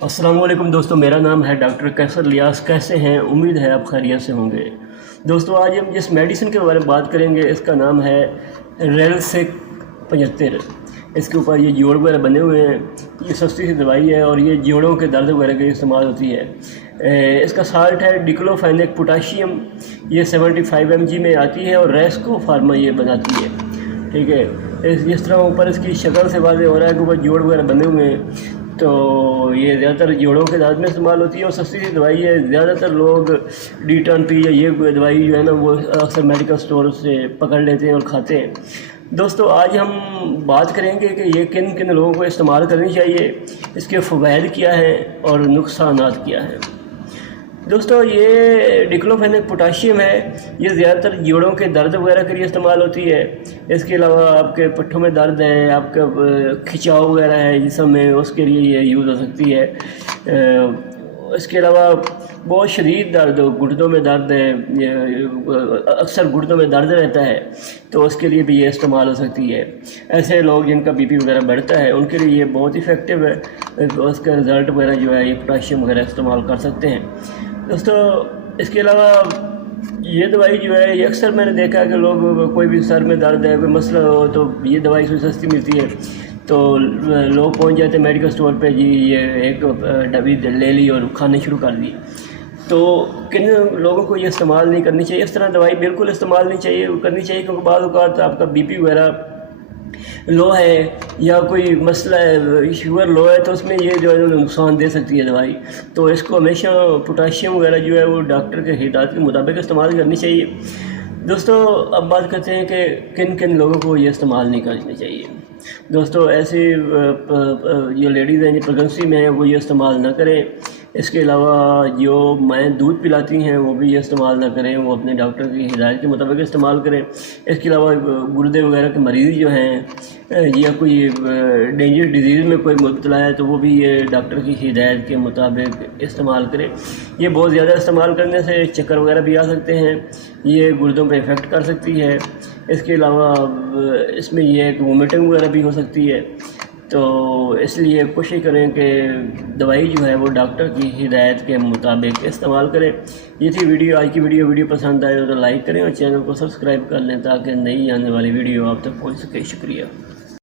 अस्सलाम वालेकुम दोस्तों, मेरा नाम है डॉक्टर कैसर लियास। कैसे हैं? उम्मीद है आप खैरियत से होंगे। दोस्तों, आज हम जिस मेडिसिन के बारे में बात करेंगे इसका नाम है रेलसिक 75। इसके ऊपर ये जोड़ वगैरह बने हुए हैं। ये सस्ती सी दवाई है और ये जोड़ों के दर्द वगैरह के इस्तेमाल होती है। इसका साल्ट है डिक्लोफेनेक पोटाशियम। ये 75 mg में आती है और रेस्को फार्मा ये बनाती है। ठीक है, जिस तरह ऊपर इसकी शक्ल से वाज़ेह हो रहा है कि ऊपर जोड़ वगैरह बने हुए हैं, तो ये ज़्यादातर जोड़ों के दर्द में इस्तेमाल होती है और सस्ती सी दवाई है। ज़्यादातर लोग डी-10 या ये दवाई जो है ना वो अक्सर मेडिकल स्टोर से पकड़ लेते हैं और खाते हैं। दोस्तों, आज हम बात करेंगे कि ये किन किन लोगों को इस्तेमाल करनी चाहिए, इसके फ़वाइद क्या हैं और नुकसानात क्या हैं। दोस्तों, ये डिक्लोफेनेक पोटाशियम है। ये ज़्यादातर जोड़ों के दर्द वगैरह के लिए इस्तेमाल होती है। इसके अलावा आपके पट्ठों में दर्द है, आपका खिंचाव वगैरह है जिस्म में, उसके लिए ये यूज़ हो सकती है। इसके अलावा बहुत शदीद दर्द, घुटनों में दर्द है, अक्सर घुटनों में दर्द रहता है, तो उसके लिए भी ये इस्तेमाल हो सकती है। ऐसे लोग जिनका बीपी वगैरह बढ़ता है उनके लिए ये बहुत इफ़ेक्टिव है। उसका रिज़ल्ट वगैरह जो है ये पोटाशियम वगैरह इस्तेमाल कर सकते हैं। दोस्तों, इसके अलावा ये दवाई जो है ये अक्सर मैंने देखा है कि लोग, कोई भी सर में दर्द है, कोई मसला हो, तो ये दवाई इसमें सस्ती मिलती है तो लोग पहुंच जाते हैं मेडिकल स्टोर पे, जी ये एक डब्बी ले ली और खाने शुरू कर दी। तो किन लोगों को ये इस्तेमाल नहीं करनी चाहिए। इस तरह दवाई बिल्कुल इस्तेमाल नहीं करनी चाहिए, क्योंकि बाद औक़ात आपका बीपी वगैरह लो है या कोई मसला है, शुगर लो है, तो उसमें ये जो है नुकसान दे सकती है दवाई। तो इसको हमेशा पोटाशियम वगैरह जो है वो डॉक्टर के हिदायत के मुताबिक इस्तेमाल करनी चाहिए। दोस्तों, अब बात करते हैं कि किन किन लोगों को ये इस्तेमाल नहीं करनी चाहिए। दोस्तों, ऐसी जो लेडीज़ हैं जो प्रेगनेंसी में हैं वो ये इस्तेमाल ना करें। इसके अलावा जो माएँ दूध पिलाती हैं वो भी ये इस्तेमाल ना करें, वो अपने डॉक्टर की हिदायत के मुताबिक इस्तेमाल करें। इसके अलावा गुर्दे वगैरह के मरीज़ जो हैं या कोई डेंजर डिजीज़ में कोई मुब्तला है तो वो भी ये डॉक्टर की हिदायत के मुताबिक इस्तेमाल करें। ये बहुत ज़्यादा इस्तेमाल करने से चक्कर वगैरह भी आ सकते हैं, ये गुर्दों पे इफ़ेक्ट कर सकती है। इसके अलावा इसमें यह है कि वोमिटिंग वगैरह भी हो सकती है। तो इसलिए कोशिश करें कि दवाई जो है वो डॉक्टर की हिदायत के मुताबिक इस्तेमाल करें। ये थी वीडियो, आज की वीडियो पसंद आए तो लाइक करें और चैनल को सब्सक्राइब कर लें ताकि नई आने वाली वीडियो आप तक पहुंच सके। शुक्रिया।